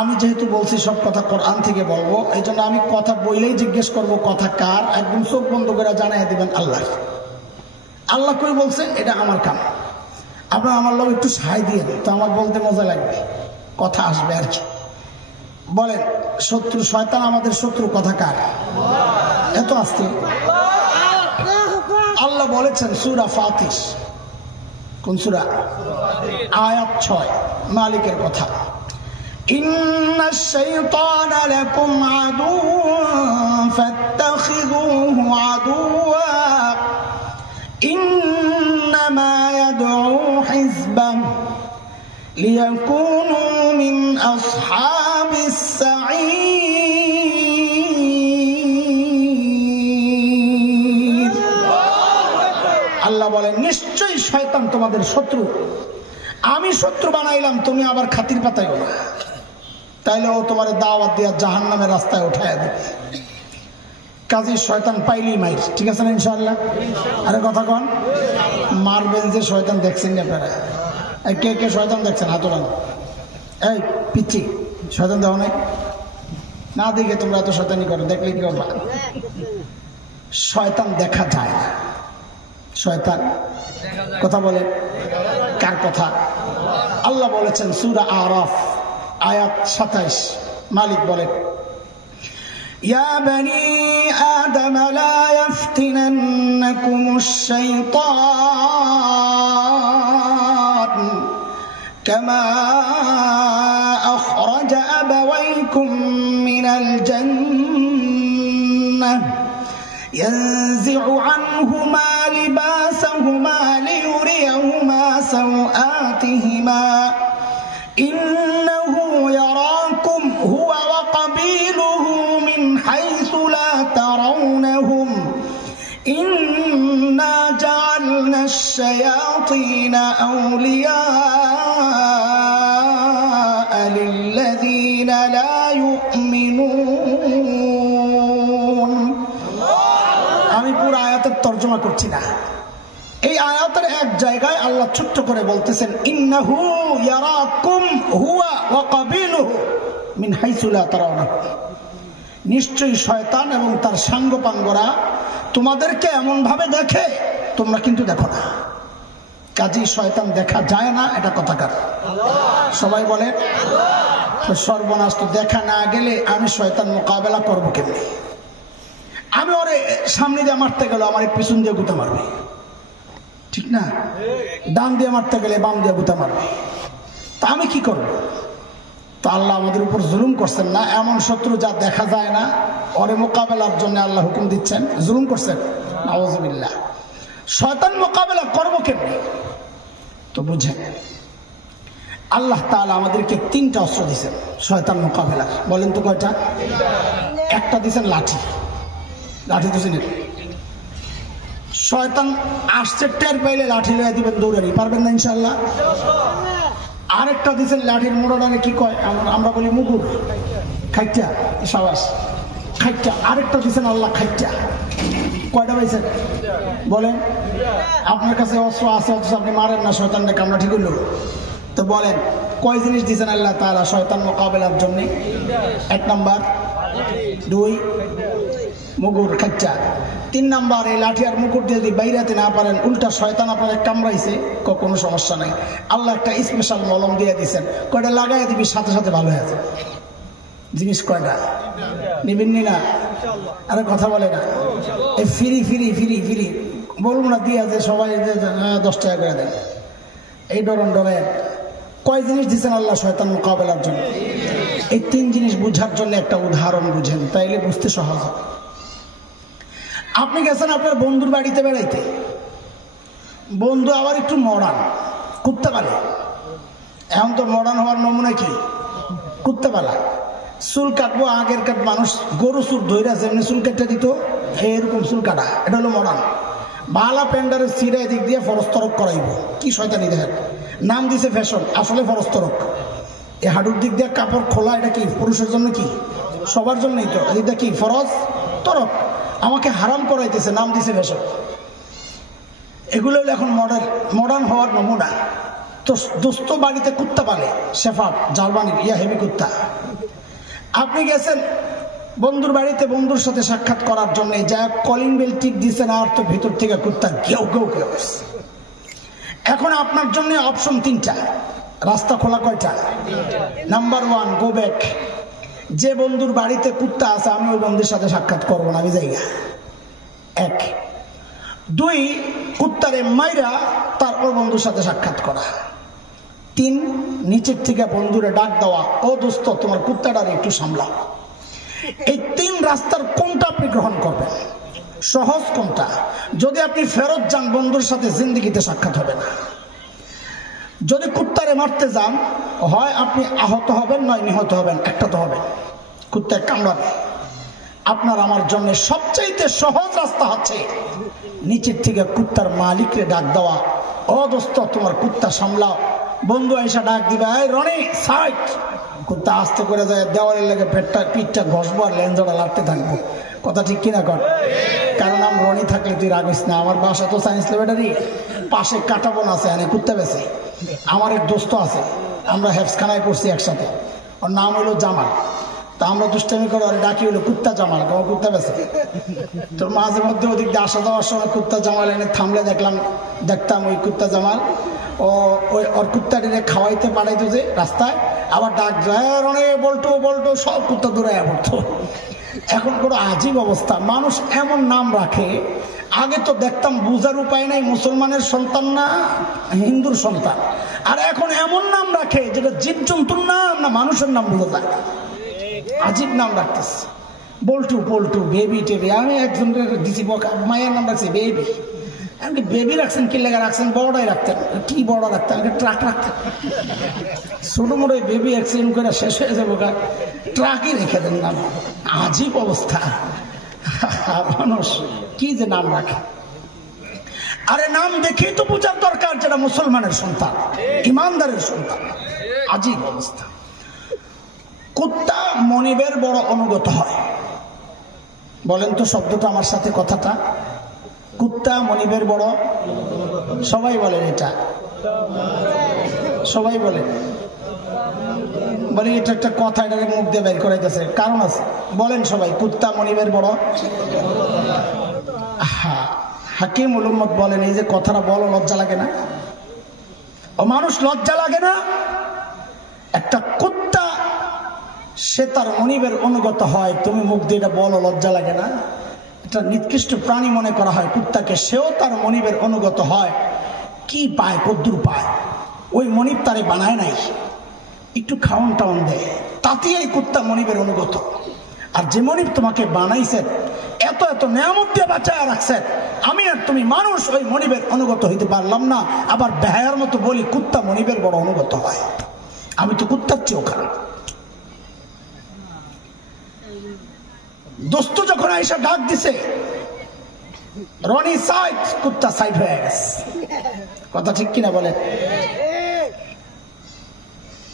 আমি যেহেতু বলছি সব কথা কোরআন থেকে বলবো, এই জন্য আমি কথা বললেই জিজ্ঞেস করব কথা কার, একদম চোখ বন্ধ করে জানাই দিবেন আল্লাহ। আল্লাহ করে বলছে, এটা আমার কাম। আপনার আমার লোক একটু সাহায্য দিয়ে তো আমার বলতে মজা লাগবে, কথা আসবে আর কি। বলেন, শত্রু শয়তান আমাদের শত্রু কথা কার? এত আসতে আল্লাহ বলেছেন সূরা ফাতির, কোন সূরা? আয়াত 6, মালিকের কথা। ইন্নাশ শাইতানা লাকুম আদুউন ফাত্তাখিযুহু আদুওয়া ইন্নামা ইয়াদউ হিজবাহু লিয়াকুনু মিন আসহাবিস সাঈর। আল্লাহ বলেন, নিশ্চয়ই শয়তান তোমাদের শত্রু। আমি শত্রু বানাইলাম, তুমি আবার খাতির পাতাইও না, তাইলে ও তোমার দাওয়াত দিয়া জাহান্নামের রাস্তায় উঠায় দেবে। কাজী শয়তান পাইলি মাইর, ঠিক আছে না ইনশাআল্লাহ? আরে কথা কন, মারবেন যে শয়তান দেখছেন না আপনারা? কে কে শয়তান দেখছেন হাত ওঠান। এই পিচ্ছি, শয়তান দেখো নাই? না দেখে তোমরা এত শয়তানি করো, দেখলে কি করবা? শয়তান দেখা যায় না। শয়তান কথা বলে কার কথা? আল্লাহ বলেছেন সূরা আরাফ আয়াত 27, মালিক বলেন, ইয়া বনি আদম লা ইফতিনান্নাকুমুশ শাইতান কামা আখরাজা আবাওয়াইকুম মিনাল জান্নাহ ينزع عنهما لباسهما ليريهما سوآتهما إنه يراكم هو وقبيله من حيث لا ترونهم إنا جعلنا الشياطين أولياء للذين لا يؤمنون। আমি পুরো আয়াতের তর্জমা করছি না, এই আয়াতের এক জায়গায় আল্লাহ ছোট্ট করে বলতেছেন, ইন্নাহু ইয়ারাকুম হুয়া ওয়া কাবিলুহু মিন হাইসু লা তারাউনাহু। নিশ্চয়ই শয়তান এবং তার সাঙ্গপাঙ্গরা তোমাদেরকে এমন ভাবে দেখে, তোমরা কিন্তু দেখো না। কাজী শয়তান দেখা যায় না, এটা কথাকার? সবাই বলে সর্বনাশ, তো দেখা না গেলে আমি শয়তান মোকাবেলা করবো কেমনি? আমি ওরে সামনে দিয়ে মারতে গেল, আমার পিছন দিয়ে গুতা মারবে, ঠিক না? ডান দিয়ে মারতে গেলে বাম দিয়ে গুতা মারবে, তা আমি কি করব? তো আল্লাহ আমাদের উপর জুলুম করছেন না? এমন শত্রু যা দেখা যায় না, ওরে মোকাবেলার জন্য আল্লাহ হুকুম দিচ্ছেন, জুলুম করছেন। নাউযুবিল্লাহ। শয়তান মোকাবেলা করবো কেমনি? তো বুঝেন, আল্লাহ তাআলা আমাদেরকে 3টা অস্ত্র দিচ্ছেন শয়তান মোকাবেলা। বলেন তো কয়টা? একটা দিচ্ছেন লাঠি, লাঠি দিচ্ছেন। শয়তান আসছে টের পাইলে লাঠি লইয়া দিবেন, দৌড়ানি পারবেন না ইনশাআল্লাহ। আরেকটা দিচ্ছেন লাঠির মোড়াটারে কি কয়? আমরা বলি মুগুর, খাইটা, সাবাস খাইটা। আরেকটা দিচ্ছেন আল্লাহ খাইটা। কয়টা পাইছেন বলেন? আপনার কাছে অস্ত্র আছে, অথচ আপনি মারেন না শয়তানকে, কামড়া ঠিক হইল? তো বলেন কয় জিনিস দিচ্ছেন আল্লাহ তাআলা শয়তান মোকাবেলার জন্য? 1 নাম্বার, 2 মুগুর খাইটা, 3 নাম্বার এই লাঠি আর মুকুট দিয়ে যদি বাইরাতে না পারেন, উল্টা শয়তান আপনার কামড়াইছে, কোনো সমস্যা নাই, আল্লাহ একটা স্পেশাল মলম দিয়ে দিচ্ছেন, কয়টা লাগাই দিবি সাথে সাথে ভালো হয়ে যাবে। জিনিস কয়টা নিবেন না? আরে কথা বলে না, এই ফিরি ফিরি ফিরি ফিরি বলবো না দিয়া যে সবাই 10 টাকা করে দেন, এই ডরন ডরে। কয় জিনিস দিচ্ছেন আল্লাহ শয়তান মোকাবেলার জন্য? এই 3 জিনিস বুঝার জন্য একটা উদাহরণ বুঝেন, তাইলে বুঝতে সহজ হবে। আপনি গেছেন আপনার বন্ধুর বাড়িতে বেড়াইতে, বন্ধু আবার একটু মডার্ন, কুত্তে পালে। এখন তো মডার্ন হওয়ার নমুনা কি? কুত্তে পালা। চুল কাটবো, আগের কাট মানুষ গরু চুল ধরে যেমনি চুল কেটে দিত, এরকম চুল কাটা, এটা হলো মডার্ন। বালা প্যান্ডারের সিরে দিক দিয়ে ফরস্তরক করাইব, কি শয়তানি দেখেন, নাম দিছে ফ্যাশন, আসলে ফরস্তরক। এই হাডুর দিক দিয়ে কাপড় খোলা, এটা কি পুরুষের জন্য? কি সবার জন্যই তো? এটা কি ফরজ তরক? আমাকে হারাম করাইতেছে, নাম দিছে ফ্যাশন। এগুলো এখন মডার্ন হওয়ার নমুনা। তো দোস্ত বাড়িতে কুত্তা পালে, শেফার্ড জার্মানির হেভি কুত্তা। আপনি গেছেন বন্ধুর বাড়িতে বন্ধুর সাথে সাক্ষাৎ করার জন্য, যা কলিং বেল টিপ দিচ্ছেন আর তো ভিতর থেকে কুত্তা কেউ কেউ কেউ। এখন আপনার জন্য অপশন 3টা, রাস্তা খোলা কয়টা? Number 1, go back. যে বন্ধুর বাড়িতে কুত্তা আছে আমি ওই বন্ধুর সাথে সাক্ষাৎ করবো না, আমি যাইগা। 1, 2, কুত্তারে মাইরা তারপর বন্ধুর সাথে সাক্ষাৎ করা। 3, নিচের থেকে বন্ধুরে ডাক দেওয়া, ও দোস্ত তোমার কুত্তাটারে একটু সামলাও। এই 3 রাস্তার কোনটা আপনি গ্রহণ করবেন? সহজ কোনটা? যদি আপনি ফেরত যান বন্ধুর সাথে জিন্দেগিতে সাক্ষাৎ হবে না। যদি কুত্তারে মারতে যান, হয় আপনি আহত হবেন নয় নিহত হবেন, একটা তো হবেন, কুত্তায় কামড়াবে। আপনার আমার জন্য সবচাইতে সহজ রাস্তা হচ্ছে নিচের থেকে কুত্তার মালিকরে ডাক দেওয়া, ও দোস্ত তোমার কুত্তা সামলাও। বন্ধু এসে ডাক দিবে, এই রনি সাইড। কুত্তা আস্তে করে যায়, দেওয়ালের লেগে পিঠটা ঘষবো আর লেঞ্জটা লাগতে থাকবো। কথা ঠিক কিনা কর? কারণ আমি রনি থাকলে তুই রাখিস না। আমার বাসা তো সায়েন্স ল্যাবরেটরি, পাশে কাটাবন আছে, এনে কুত্তা বেছে। আমার এক দোস্ত আছে, আমরা হেফসখানায় পড়ছি একসাথে, ওর নাম হলো জামাল। তা আমরা দুষ্টামি করে ওর ডাকি হলো কুত্তা জামাল, কারণ কুত্তা বেছে। তো মাঝে মধ্যে ওদিক দিয়ে আসা যাওয়ার সময় কুত্তা জামাল এনে থামলে দেখতাম ওই কুত্তা জামাল ওর কুত্তাটিরে খাওয়াইতে পাঠাইতো যে রাস্তায়, আবার ডাক যায় অনেক বলতো বলতো, সব কুত্তা দৌড়াইয়া পড়তো। এখন কোনো আজীব অবস্থা, মানুষ এমন নাম রাখে। আগে তো দেখতাম বুঝার উপায় নাই মুসলমানের সন্তান না হিন্দুর সন্তান, আর এখন এমন নাম রাখে যেটা জীবজন্তুর নাম না মানুষের নাম বোঝা যায়। আজীব নাম রাখতেছে, বল্টু পল্টু, বেবি টেবি। আমি একজনের দিছি মায়ের নাম রাখছি বেবি। আমি বেবি রাখছেন কি লেগে রাখছেন? বড়াই রাখতেন। কি বড় রাখতেন? ট্রাক রাখতেন। ছোট মোটো বেবি অ্যাক্সিডেন্ট করে শেষ হয়ে যাবো, ট্রাকই রেখে দেন নাম। আজীব অবস্থা, মানুষ কি যে নাম রাখে। আরে নাম দেখেই তো বোঝার দরকার যেটা মুসলমানের সন্তান, ইমানদারের সন্তান। আজীব অবস্থা। কুত্তা মনিবের বড় অনুগত হয়। বলেন তো শব্দটা আমার সাথে, কথাটা। কুত্তা মনিবের বড়, সবাই বলেন এটা, সবাই বলেন। বলি এটা একটা কথা, এটাকে মুখ দিয়ে বের করাইতেছে, কারণ আছে। বলেন সবাই, কুত্তা মনিবের বড়। হাকিম উল উম্মত বলেন, এই যে কথাটা বলো লজ্জা লাগে না? ও মানুষ লজ্জা লাগে না? একটা কুত্তা সে তার মনিবের অনুগত হয়, তুমি মুখ দিয়ে এটা বলো, লজ্জা লাগে না? এটা নিকৃষ্ট প্রাণী মনে করা হয় কুত্তাকে, সেও তার মনিবের অনুগত হয়। কি পায়, কদ্দুর পায়? ওই মনিব তারে বানায় নাই, একটু খাওয়ান টাউন দেয়, তাতেই এই কুত্তা মনিবের অনুগত। আর যে মনিব তোমাকে বানাইছেন, এত এত নিয়ামত দিয়ে বাঁচায় রাখছেন, আমি আর তুমি মানুষ ওই মনিবের অনুগত হইতে পারলাম না। আবার বেহায়ার মতো বলি কুত্তা মনিবের বড় অনুগত হয়। আমি তো কুত্তার চেয়েও খারাপ। দোস্ত যখন আইসা ডাক দিছে রনি সাইড, কুত্তা সাইড হয়ে গেছে। কথা ঠিক কিনা বলেন?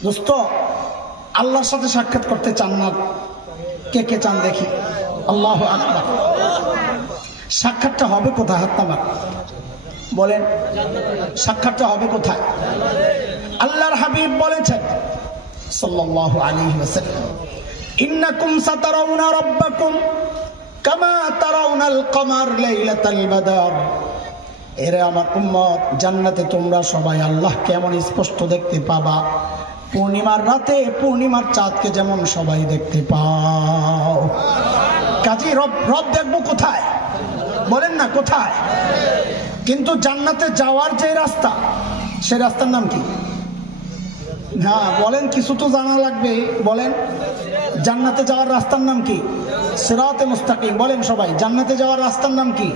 দোস্ত আল্লাহর সাথে সাক্ষাৎ করতে চান না? কে কে চান দেখি? আল্লাহু আকবার। সাক্ষাৎটা হবে কোথায়? হাত নামান, বলেন সাক্ষাৎটা হবে কোথায়? আল্লাহর হাবিব বলেছেন সাল্লাল্লাহু আলাইহি ওয়াসাল্লাম, ইন্নাকুম সাতারাউনা রাব্বাকুম কামা তারাউনাল কমার লাইলাতাল বাদর। এরে আমার উম্মত, জান্নাতে তোমরা সবাই আল্লাহকে এমন স্পষ্ট দেখতে পাবা, পূর্ণিমার রাতে পূর্ণিমার চাঁদকে যেমন সবাই দেখতে পাও। কাজী রব দেখবো কোথায়? বলেন না কোথায়? কিন্তু জান্নাতে যাওয়ার যে রাস্তা, সে রাস্তার নাম কি? না বলেন, কিছু তো জানা লাগবে। বলেন, জান্নাতে যাওয়ার রাস্তার নাম কি? সিরাতে মুস্তাকিম। বলেন সবাই, জান্নাতে যাওয়ার রাস্তার নাম কি?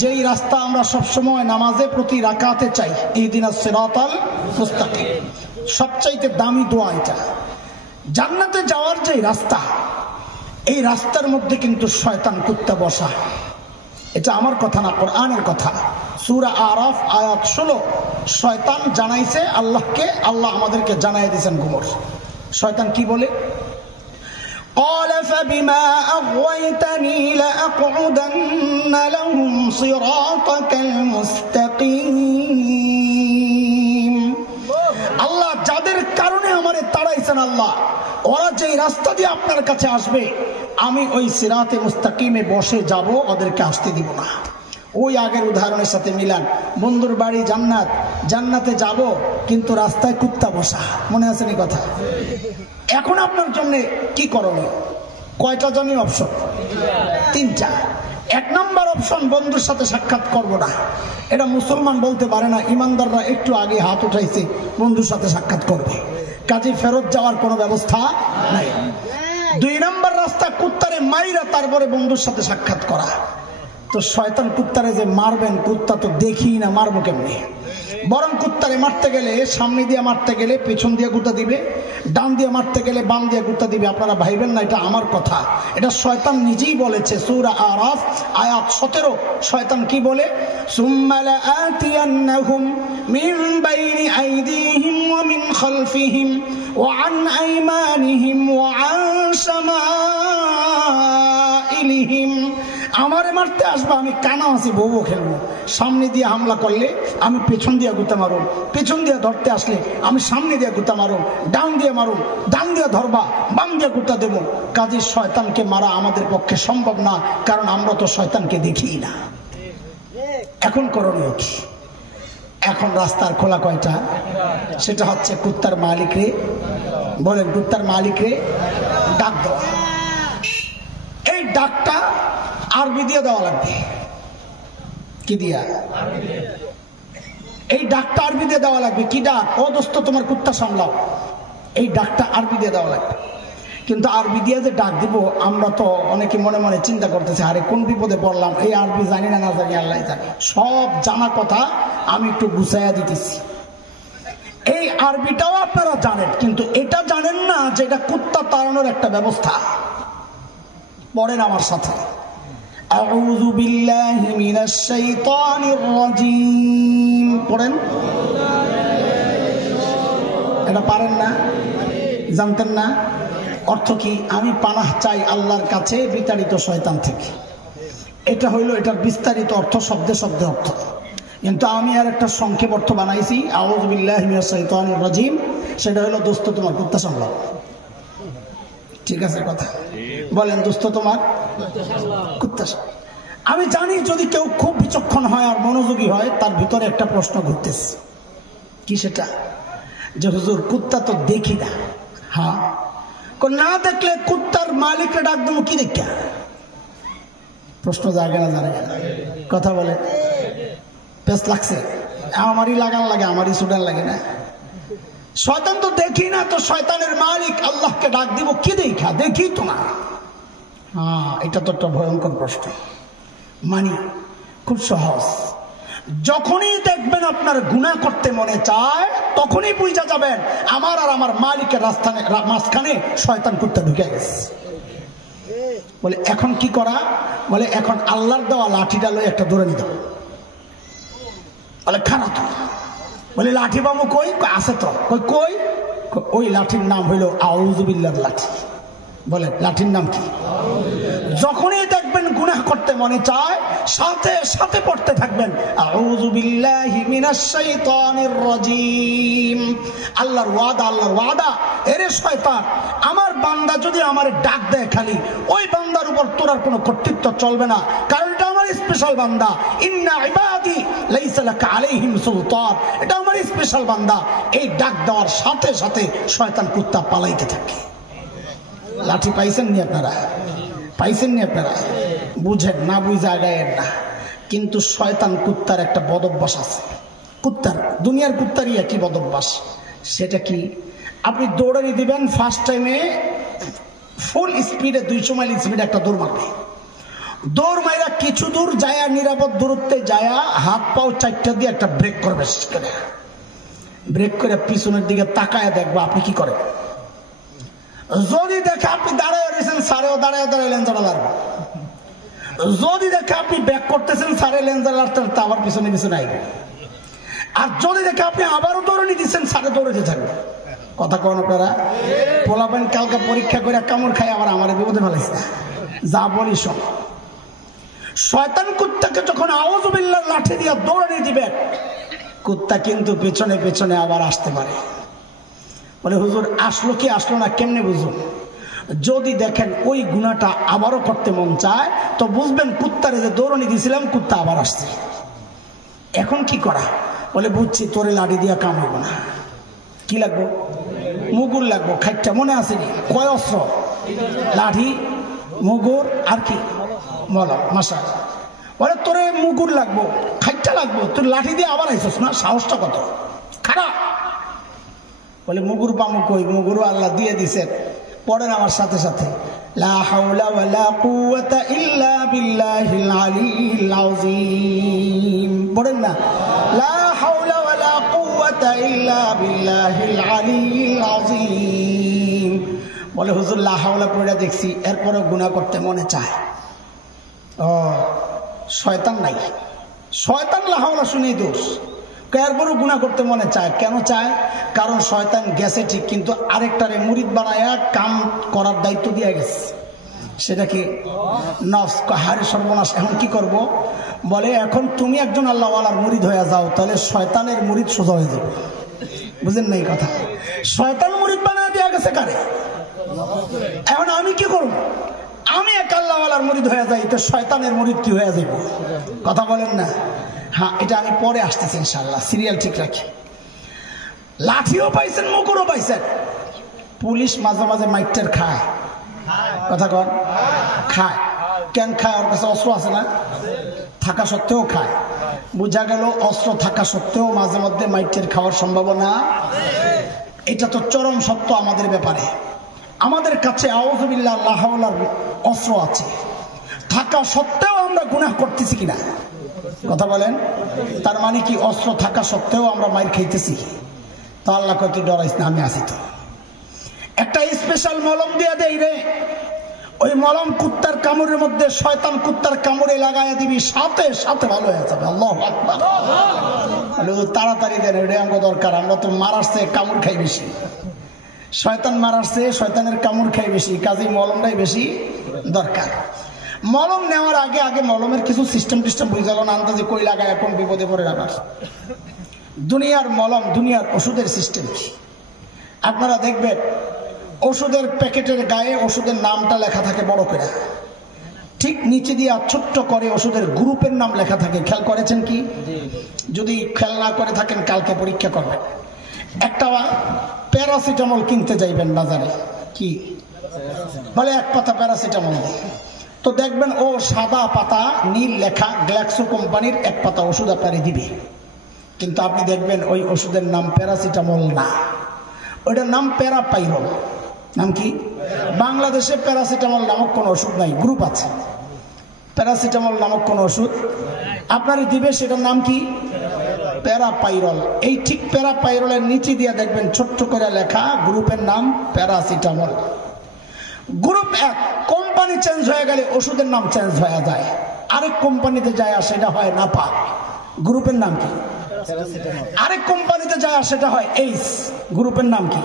যেই রাস্তা আমরা সব সময় নামাজে প্রতি রাকাতে চাই, ইহদিনাস সিরাতাল মুস্তাকিম। সবচাইতে দামি দোয়া এটা। জান্নাতে যাওয়ার যে রাস্তা, এই রাস্তার মধ্যে কিন্তু শয়তান কুত্তা বসা। এটা আমার কথা না, কোরআনের কথা। সূরা আরাফ আয়াত 16। শয়তান জানাইছে আল্লাহকে, আল্লাহ আমাদেরকে জানাই দিয়েছেন গুমর। শয়তান কি বলে? قال فبما أغويتني لأقعدن لهم صراطك المستقيم আমারে তাড়াইছেন আল্লাহ, ওরা যেই রাস্তা দিয়ে আপনার কাছে আসবে আমি ওই সিরাতে মুস্তাকিমে বসে যাব, ওদেরকে আসতে দিব না। ওই আগের উদাহরণের সাথে মিলান। বন্ধুর বাড়ি জান্নাত, জান্নাতে যাব কিন্তু রাস্তায় কুত্তা বসা, মনে আছে নি কথা? এখন আপনার জন্য কি করণীয়? কয়টা জানি অপশন? তিনটা। এক নম্বর অপশন, বন্ধুর সাথে সাক্ষাৎ করব না। এটা মুসলমান বলতে পারে না, ইমানদাররা একটু আগে হাত উঠাইছে, বন্ধুর সাথে সাক্ষাৎ করবে, কাজে ফেরত যাওয়ার কোনো ব্যবস্থা নাই। দুই নম্বর রাস্তা, কুত্তারে মাইরা তারপরে বন্ধুর সাথে সাক্ষাৎ করা। তো শয়তান কুত্তারে যে মারবেন, কুত্তা তো দেখি না, মারবো কেমনি? বরং কুত্তারে মারতে গেলে সামনে দিয়ে মারতে গেলে পেছন দিয়ে গুতা দিবে, ডান দিয়ে মারতে গেলে বাম দিয়ে গুতা দিবে। আপনারা ভাইবেন না এটা আমার কথা, এটা শয়তান নিজেই বলেছে। সূরা আরাফ আয়াত 17। শয়তান কি বলে? সুম্মা লাআতিয়ান্নাহুম মিন বাইনি আইদিহিম ওয়া মিন খালফিহিম ওয়া আন আইমানিহিম ওয়া আন শামাইলিহিম। আমারে মারতে আসবে, আমি কানা আছি, বউ খেলবো। সামনে দিয়ে হামলা করলে আমি পেছন দিয়ে গুতা মারুম, পেছন দিয়ে ধরতে আসলে আমি সামনে দিয়ে গুতা মারুম, ডান দিয়ে মারুম, ডান দিয়ে ধরবা, বাম দিয়ে গুতা দেব। কাজে শয়তানকে মারা আমাদের পক্ষে সম্ভব না, কারণ আমরা তো শয়তানকে দেখি না। এখন করণীয় কি? এখন রাস্তার খোলা কয়টা? সেটা হচ্ছে কুত্তার মালিক রে, বলেন কুত্তার মালিক রে ডাক দেওয়া। এই ডাকটা আরবি দিয়ে দেওয়া লাগবে। কি দিয়া? এই ডাকটা আরবি দিয়ে দেওয়া লাগবে। কি ডাক? ও দোস্ত তোমার কুত্তা সামলাও, এই ডাকটা আরবি দিয়ে দেওয়া লাগবে। কিন্তু আরবি দিয়ে যে ডাক দিব, আমরা তো অনেকে মনে মনে চিন্তা করতেছি, আরে কোন বিপদে পড়লাম, এই আরবি জানি না, না জানি আল্লাহ জানে। সব জানা কথা আমি একটু গুছাইয়া দিতেছি। এই আরবিটাও আপনারা জানেন, কিন্তু এটা জানেন না যে এটা কুত্তা তাড়ানোর একটা ব্যবস্থা। পড়েন আমার সাথে, আউযু বিল্লাহি মিনাশ শাইতানির রাজীম। পড়েন। এটা পারেন না? জানতেন না? অর্থ কি? আমি পানাহ চাই আল্লাহর কাছে বিতাড়িত শয়তান থেকে। এটা হইল এটার বিস্তারিত অর্থ, শব্দে শব্দে অর্থ। কিন্তু আমি আর একটা সংক্ষেপ অর্থ বানাইছি, আউযু বিল্লাহি মিনাশ শাইতানির রাজীম। সেটা হলো দোস্ত তোমার কুত্তা সামলাও। ঠিক আছে কথা? বলেন দোস্ত তোমার কুত্তা। আমি জানি যদি কেউ খুব বিচক্ষণ হয় আর মনোযোগী হয়, তার ভিতরে একটা প্রশ্ন ঘুরতেছে। কি সেটা? যে হুজুর কুত্তা তো দেখি না। হ্যাঁ, না দেখলে কুত্তার মালিককে ডাক দেবো কি দেখা? প্রশ্ন জাগে না জানে? কথা বলে পেস লাগছে? আমারই লাগান লাগে, আমারই সুডান লাগে না? শয়তান তো দেখি না, তো শয়তানের মালিক আল্লাহকে ডাক দিব কি দেখা? দেখি তো না। হ্যাঁ, এটা তো একটা ভয়ঙ্কর প্রশ্ন। মানি খুব সহজ। যখনই দেখবেন আপনার গুনাহ করতে মনে চায়, তখনই বুঝা যাবেন আমার আর আমার মালিকের মাঝখানে শয়তান কুত্তা ঢুকে গেছে। বলে এখন কি করা? বলে এখন আল্লাহর দেওয়া লাঠিটা লই একটা দৌড়ে নিতে। বলে খারাপ তো। বলে লাঠি বাবু কই? আছে তো। কই? ওই লাঠির নাম হইল আউযু বিল্লাহর লাঠি। বলে লাঠির নাম কি? যখনই দেখবেন গুনাহ করতে মনে চায়, সাথে সাথে পড়তে থাকবেন আউযু বিল্লাহি মিনাশ শাইতানির রাজীম। আল্লাহর ওয়াদা, আল্লাহর ওয়াদা। এরে শয়তান, আমার বান্দা যদি আমার ডাক দেয় খালি, ওই বান্দার উপর তোর আর কোনো কর্তৃত্ব চলবে না, কারণ এটা আমার স্পেশাল বান্দা। ইন্না ইবাদি লাইসা লাকা আলাইহিম সুলতান। এটা আমার স্পেশাল বান্দা। এই ডাক দেওয়ার সাথে সাথে শয়তান কুত্তা পালাইতে থাকে। লাঠি পাইছেন নি আপনারা? পাইছেন নি আপনারা? বুঝেন না, বুঝা গায়ের না। কিন্তু শয়তান কুত্তার একটা বদ অভ্যাস আছে। কুত্তার, দুনিয়ার কুত্তারই একই বদ অভ্যাস। সেটা কি? আপনি দৌড়ানি দিবেন, ফার্স্ট টাইমে ফুল স্পিডে 200 মাইল স্পিডে একটা দৌড় মারবে। দৌড় মাইরা কিছু দূর যায়, নিরাপদ দূরত্বে যায়, হাত পাও চারটা দিয়ে একটা ব্রেক করবে। ব্রেক করে পিছনের দিকে তাকায় দেখবো আপনি কি করেন। যদি দেখে আপনি দাঁড়ায় রয়েছেন, সারেও দাঁড়ায় লেন্সাটা দাঁড়াবে। যদি দেখে আপনি ব্যাক করতেছেন, সারে লেন্সার লাড়তে আবার পিছনে পিছনে আইবে। আর যদি দেখে আপনি আবারও দৌড়ানি দিচ্ছেন, সারে দৌড়াতে থাকবে। কথা কোন আপনারা? পোলাবেন কালকে পরীক্ষা করে কামড় খাই আবার আমার বিপদে ফেলাইছে। যা বলি শোন, শয়তান কুত্তাকে যখন আউযু বিল্লাহর লাঠি দিয়ে দৌড়ানি দিবেন, কুত্তা কিন্তু পেছনে পেছনে আবার আসতে পারে। বলে হুজুর আসলো কি আসলো না কেমনে বুঝুন? যদি দেখেন ওই গুনাহটা আবারও করতে মন চায় তো বুঝবেন কুত্তারে যে দৌড়ানি দিয়েছিলাম কুত্তা আবার আসছে। এখন কি করা? বলে বুঝছি, তোরে লাঠি দিয়া কাম হইব না। কি লাগবো? মুগুর লাগবো। খাইটা মনে আসেনি? কয় অস্ত্র? লাঠি, মুগুর আর কি মলম, মশাল। বলে তোরে মুগুর লাগবো, খাইটা লাগবো, তোর লাঠি দিয়ে আবার আইসস না, সাহসটা কত খারাপ। বলে মুগুর পামু কই? মুগুরও আল্লাহ দিয়ে দিছেন। পড়েন আমার সাথে সাথে, লা হাওলা ওয়ালা কুওয়াতা ইল্লা বিল্লাহিল আলিয়্যিল আযীম। পড়েন না, লা হাওলা ওয়ালা কুওয়াতা ইল্লা বিল্লাহিল আলিয়্যিল আযীম। বলে হুজুর লা হাওলা পড়ে দেখছি, এরপরও গুনাহ করতে মনে চায়। ও শয়তান নাই, শয়তান লা হাওলা শুনেই দোষ। এরপরও গুনাহ করতে মনে চায়। কেন চায়? কারণ শয়তান গেছে ঠিক, কিন্তু আরেকটারে মুরিদ বানায়া কাম করার দায়িত্ব দিয়ে গেছে। সেটা কি? নফস। হারে সর্বনাশ, এখন কি করব? বলে এখন তুমি একজন আল্লাহওয়ালার মুরিদ হয়ে যাও, তাহলে শয়তানের মুরিদ সোজা হয়ে যাবে। বুঝেন না এই কথা? শয়তান মুরিদ বানায় দেওয়া গেছে কারে? এখন আমি কি করব? আমি এক আল্লাহওয়ালার মুরিদ হয়ে যাই, তো শয়তানের মুরিদ কি হয়ে যাইব? কথা বলেন না? হ্যাঁ, এটা আমি পরে আসতেছি ইনশাআল্লাহ, সিরিয়াল ঠিক রাখি। লাঠিও পাইছেন, মুকুরও পাইছেন। পুলিশ মাঝে মাঝে মাইটের খায়, কথা কন, খায়। কেন খায়? ওর কাছে অস্ত্র আছে না, থাকা সত্ত্বেও খায়। বোঝা গেল অস্ত্র থাকা সত্ত্বেও মাঝে মধ্যে মাইটের খাওয়ার সম্ভাবনা। এটা তো চরম সত্য আমাদের ব্যাপারে। আমাদের কাছে আউযুবিল্লাহ লা হাওলার অস্ত্র আছে, থাকা সত্ত্বেও আমরা গুনাহ করতেছি কিনা? কথা বলেন। তার মানে কি অস্ত্র থাকা সত্ত্বেও আমরা মাইর খাইতেছি? তো আল্লাহ কত ডরাইস না, আমি আছি তো। একটা স্পেশাল মলম দিয়ে দেই রে, ওই মলম কুত্তার কামড়ের মধ্যে, শয়তান কুত্তার কামড়ে লাগাইয়া দিবি, সাথে সাথে ভালো হয়ে যাবে। আল্লাহু আকবার। তাড়াতাড়ি দেন, এটা আমার দরকার। আমরা তো মারাচ্ছে কামড় খাই বেশি, শয়তান মারাচ্ছে শয়তানের কামড় খাই বেশি, কাজেই মলমটাই বেশি দরকার। মলম নেওয়ার আগে আগে মলমের কিছু সিস্টেম বুঝালো না, আন্দাজে কই লাগায় কোন বিপদে পড়ে রাখার। দুনিয়ার মলম, দুনিয়ার ওষুধের সিস্টেম কি আপনারা দেখবেন, ওষুধের প্যাকেটের গায়ে ওষুধের নামটা লেখা থাকে বড় করে, ঠিক নিচে দিয়ে ছোট্ট করে ওষুধের গ্রুপের নাম লেখা থাকে। খেয়াল করেছেন কি? যদি খেয়াল না করে থাকেন কালকে পরীক্ষা করবেন। একটা প্যারাসিটামল কিনতে যাইবেন বাজারে, কি বলে এক পাতা প্যারাসিটামল, তো দেখবেন ও সাদা পাতা নীল লেখা গ্ল্যাক্সো কোম্পানির এক পাতা ওষুধ আপনারই দিবে, কিন্তু আপনি দেখবেন ওই ওষুধের নাম প্যারাসিটামল না, ওইটার নাম প্যারাপাইরল। নাম কি? বাংলাদেশে প্যারাসিটামল নামক কোন ওষুধ নাই, গ্রুপ আছে। প্যারাসিটামল নামক কোন ওষুধ আপনারই দিবে, সেটার নাম কি? প্যারাপাইরল। এই ঠিক প্যারাপাইরলের নিচে দিয়ে দেখবেন ছোট্ট করে লেখা গ্রুপের নাম প্যারাসিটামল। গ্রুপ এক, কোম্পানি চেঞ্জ হয়ে গেলে ওষুধের নাম চেঞ্জ হয়ে যায়, আরেক কোম্পানিতে যায় আর সেটা হয় নাপা, গ্রুপের নাম কি? আরেক কোম্পানিতে যায় আর সেটা হয় এইস, গ্রুপের নাম কি?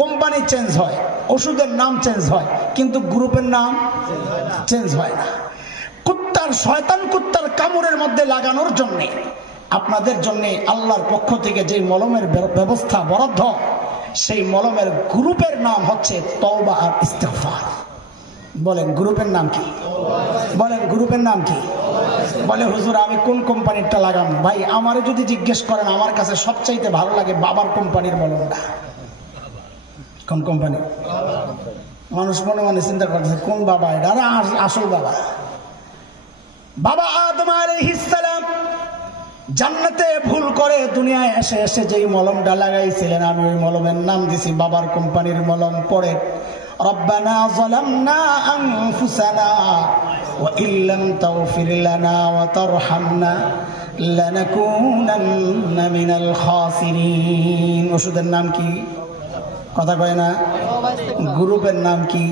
কোম্পানি চেঞ্জ হয়, ওষুধের নাম চেঞ্জ হয়, কিন্তু গ্রুপের নাম চেঞ্জ হয় না। কুত্তার, শয়তান কুত্তার কামড়ের মধ্যে লাগানোর জন্য আপনাদের জন্য আল্লাহর পক্ষ থেকে যে মলমের ব্যবস্থা বরাদ্দ, সেই মলমের গ্রুপের নাম হচ্ছে তওবা আর ইস্তিগফার। বলেন গ্রুপের নাম কি? বলেন গ্রুপের নাম কি? বলে হুজুর আমি কোন কোম্পানিরটা লাগাম? ভাই আমারে যদি জিজ্ঞেস করেন, আমার কাছে সবচাইতে ভালো লাগে বাবার কোম্পানির মলমটা। কোন কোম্পানি? মানুষ মনে মনে চিন্তা করতেছে কোন বাবা এটা? আরে আসল বাবা, বাবা আদম আলাইহিস সালাম জান্নাতে ভুল করে দুনিয়ায় এসে এসে যেই মলমটা লাগাইছিলেন, আমি ওই মলমের নাম দিছি বাবার কোম্পানির মলম। পড়ে রব্বানা যালামনা আনফুসানা ওয়া ইল্লাম তাগফির লানা ওয়া তারহামনা লানাকুনান্না মিনাল খাসিরিন। ওষুধের নাম কি? কথা কয় না। গ্রুপের নাম কি?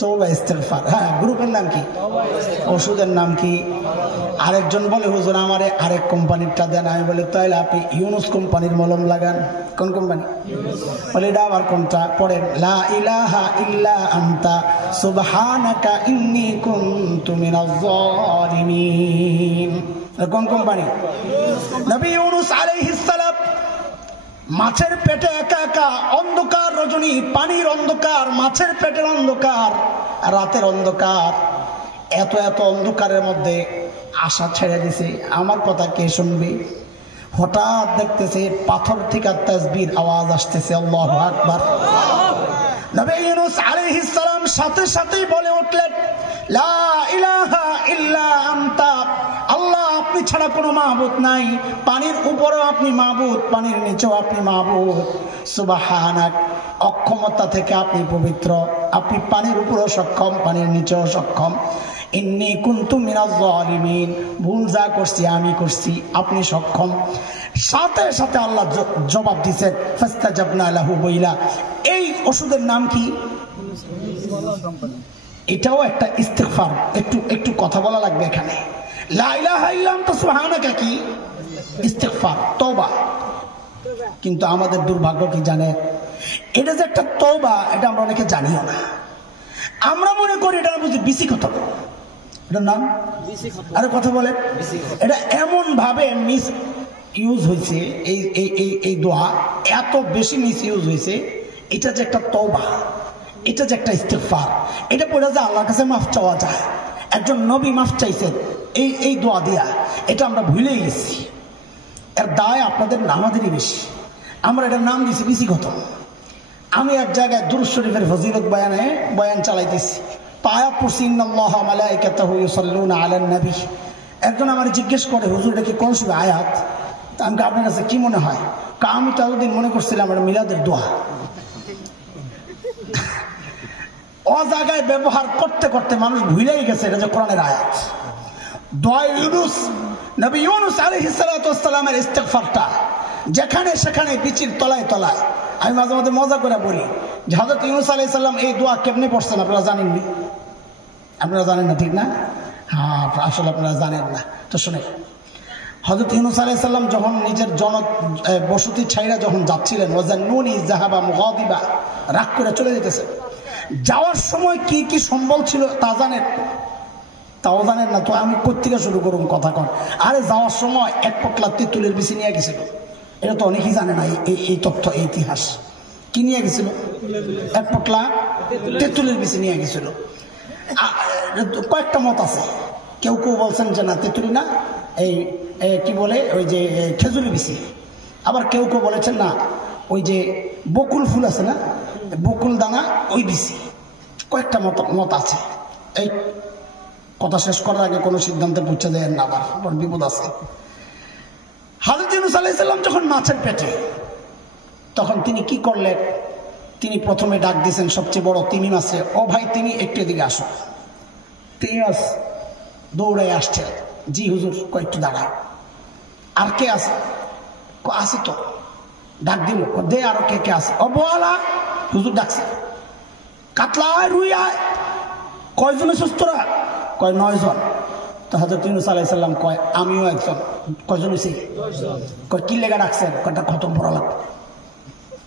তওবা ইস্তিগফার। হ্যাঁ, গ্রুপের নাম কি? ওষুধের নাম কি? আরেকজন বলে হুজুর আমারে আরেক কোম্পানিরটা দেন। আমি বলি তাইলে আপনি ইউনুস কোম্পানির মলম লাগান। কোন কোম্পানি? বলে এটা আবার কোনটা? পড়েন লা ইলাহা ইল্লা আনতা সুবহানাকা ইন্নী কুনতু মিনাজ জালিমিন। কোন কোম্পানি? নবী ইউনুস আলাইহিস সালাম মাছের পেটে একা একা অন্ধকার রজনী, পানির অন্ধকার, মাছের পেটের অন্ধকার, রাতের অন্ধকার, এত এত অন্ধকারের মধ্যে আশা ছেড়ে দিছে আমার কথা কে শুনবে। হঠাৎ দেখতেছে পাথর থেকে তাসবির আওয়াজ আসতেছে, আল্লাহু আকবার। নবী ইউনূস আলাইহিস সালাম সাথে সাথেই বলে উঠলেন, লা ইলাহা ইল্লা আনতা, আল্লাহ আপনি ছাড়া কোনো মাবুদ নাই, পানির উপরেও আপনি মাবুদ, পানির নিচেও আপনি মাবুদ, সুবহানাক, অক্ষমতা থেকে আপনি পবিত্র, আপনি পানির উপরেও সক্ষম, পানির নিচেও সক্ষম, ইন্নী কুনতু মিনাজ জালিমিন, ভুল যা করছি আমি করছি, আপনি সক্ষম। সাথে সাথে আল্লাহ জবাব দিয়েছেন, ফাস্তাজাবনা লাহু বইলা। এই ওষুধের নাম কি? এটাও একটা ইস্তিগফার। একটু কথা বলা লাগবে এখানে। লা ইলাহা ইল্লা আনতা সুবহানাকা কি? ইস্তিগফার, তওবা। কিন্তু আমাদের দুর্ভাগ্য কি জানে, এটা যে একটা তওবা এটা আমরা অনেকে জানিও না। আমরা মনে করি এটা বুঝি বিসি কথা, এটার নাম আরে কথা বলে, এটা এমন ভাবে মিস ইউজ হয়েছে, এই দোয়া এত বেশি মিস ইউজ হয়েছে। এটা যে একটা তওবা, এটা যে একটা ইস্তিগফার, এটা পড়ে যে আল্লাহর কাছে মাফ চাওয়া যায়। একজন নবী মাফ চাইছেন এই দোয়া দিয়া, এটা আমরা ভুলেই গেছি। এর দায় আপনাদের না আমাদেরই বেশি। আমরা এটার নাম দিয়েছি বিসি কথা। আমি এক জায়গায় দুরূদ শরীফের ফজিলত বয়ান চালাইতেছি, আয়াত পড়ছি, ইন্নাল্লাহা ওয়া মালাইকাতাহু ইউসাল্লুনা আলান নবী। একজন আমার জিজ্ঞেস করে, হুজুর এটা কি কোন সূরা আয়াত? আমি আপনার কাছে কি মনে হয়? আমি তো এতদিন মনে করছিলাম এটা মিলাদের দোয়া। ও জায়গায় ব্যবহার করতে করতে মানুষ ভুলেই গেছে এটা যে কোরআনের আয়াত। দোয়া ইউনূস, নবী ইউনূস আলাইহিস সালাতু ওয়াস সালামের ইস্তিগফারটা যেখানে সেখানে বিচির তলায় তলায়। আমি মাঝে মাঝে মজা করে বলি যে হযরত ইউনূস আলাইহিস সালাম এই দোয়া কেমনে পড়ছেন আপনারা জানেননি? আপনারা জানেন না, ঠিক না? হ্যাঁ, আসলে আপনারা জানেন না। তো শুনে, হযরত ইউনূস আলাইহিস সালাম যখন নিজের বসতি ছাইরা যখন যাচ্ছিলেন, ওয়াজান্নুনি যাহাবা মুগাদিবা, রাগ করে চলে যেতেছে। যাওয়ার সময় কি কি সম্বল ছিল তা জানেন? তাও জানেন না তো আমি কোত্থেকে শুরু করুন কথা কন। আরে যাওয়ার সময় এক পটলা তেঁতুলের বিচি নিয়ে গেছিল। এটা তো অনেকেই জানে না এই তথ্য, এই ইতিহাস। কি নিয়ে গেছিল? এক পটলা তেঁতুলের বিচি নিয়ে গেছিল। কয়েকটা মত আছে। কেউ কেউ বলছেন যে না তেঁতুলি না, এই কি বলে ওই যে খেজুরি বিচি। আবার কেউ কেউ বলেছেন না, ওই যে বকুল ফুল আছে না, বকুল দানা, ওই বিচি। কয়েকটা মত আছে। এই কথা শেষ করার আগে কোনো সিদ্ধান্তে পৌঁছে দেয় না, আবার বিপদ আছে। হযরত ইউনূস আলাইহিস সালাম যখন মাছের পেটে, তখন তিনি কি করলেন? তিনি প্রথমে ডাক দিয়েছেন সবচেয়ে বড় তিমি মাছে, ও ভাই তিনি একটু এদিকে আসো। তিমি মাছ দৌড়ে আসছে, জি হুজুর, কয়েকটু দাঁড়ায়। আর কে আছে? আছে তো, ডাক দিব, দে আরো কে কে আছে? ও বলা হুজুর ডাকছে, কাতলা আয়, রুই আয়। কয়জন সুস্থরা? কয় 9 জন। তো হযরত ইউনূস আলাইহিস সালাম কয় আমিও একজন। কয়জন হইছে? 10 জন। কয় কি লেগা ডাকছেন? কয়টা খতম পড়া লাগবে।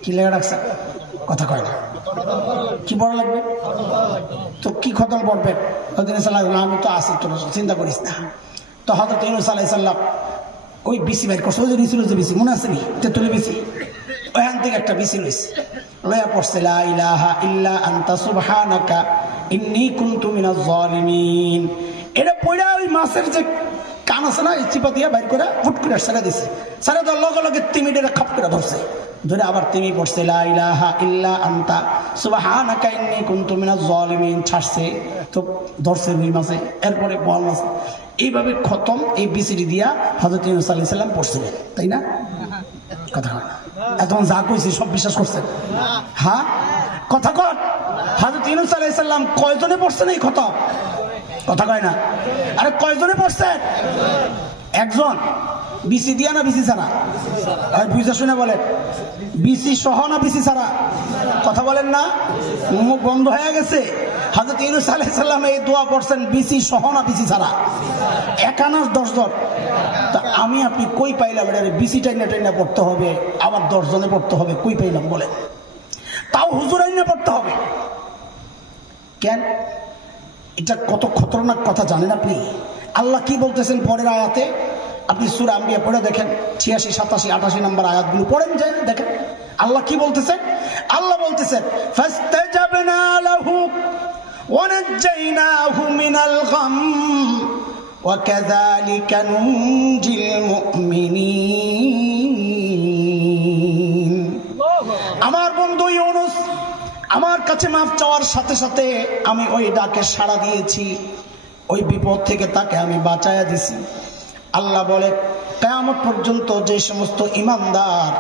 কি লেগা ডাকছেন? কথা কয় না। কি পড়া লাগবে? তো কি খতম পড়বে? আমি তো আছি, তোর চিন্তা করিস না। তো হযরত ইউনূস আলাইহিস সালাম ওই বিসি বাইর করছে, ওই যে নিছিল যে বিসি, মনে আছে নি? তেঁতুলের বিসি। ওইখান থেকে একটা বিসি লইছে, লইয়া পড়ছে, লা ইলাহা ইল্লা আনতা সুবহানাকা ইন্নী কুনতু মিনাজ জালিমিন। এটা পড়া ওই মাছের যে কান আছে না, চিপা দিয়া বাইর করে ফুট করে ছেড়ে দিছে। ছেড়ে দেওয়ার লগে লগে তিমিটা খাপ করে ধরছে, ধরে আবার তিমি পড়ছে, লা ইলাহা ইল্লা আনতা সুবহানাকা ইন্নী কুনতু মিনাজ জালিমিন, ছাড়ছে। তো ধরছে রুই মাছে, এরপরে বল মাছ। এইভাবে খতম এই বিসিডি দিয়া হযরত ইউনূস আলাইহিস সালাম পড়ছিলেন, তাই না? কথা কয় না। এখন যা কইছি সব বিশ্বাস করছেন? হ্যাঁ, কথা কন। হযরত ইউনূস আলাইহিস সালাম কয়জনে পড়ছেন এই খতম? কথা কয় না। আরে কয়জনে পড়ছেন? একজন। বিসি দিয়া না বিসি ছাড়া? বুঝে শুনে বলেন, বিসি সহ না বিসি ছাড়া? কথা বলেন না, মুখ বন্ধ হয়ে গেছে। হযরত ইউনূস আলাইহিস সালাম এই দোয়া পড়ছেন বিসি সহ না বিসি ছাড়া? 1 আনা 10 জন। তা আমি আপনি কই পাইলাম এটা? বিসি টাইনা পড়তে হবে, আবার 10 জনে পড়তে হবে, কই পাইলাম বলেন? তাও হুজুর আইনা পড়তে হবে কেন? এটা কত খতরনাক কথা জানেন আপনি? আল্লাহ কি বলতেছেন পরের আয়াতে? আপনি সূরা আম্বিয়া পড়ে দেখেন 86, 87, 88 নম্বর আয়াতগুলো পড়েন, যে দেখেন আল্লাহ কি বলতেছেন। আল্লাহ বলতেছেন ফাস্তাজাবনা লাহু ওয়া নাজ্জাইনাহু মিনাল গাম ওয়া কাযালিকা নুনজিল মুমিনিন। আমার বন্ধু ইউনুস আমার কাছে মাফ চাওয়ার সাথে সাথে আমি ওই ডাকে সাড়া দিয়েছি, ওই বিপদ থেকে তাকে আমি বাঁচায়া দিছি। আল্লাহ বলে কিয়ামত পর্যন্ত যে সমস্ত ঈমানদার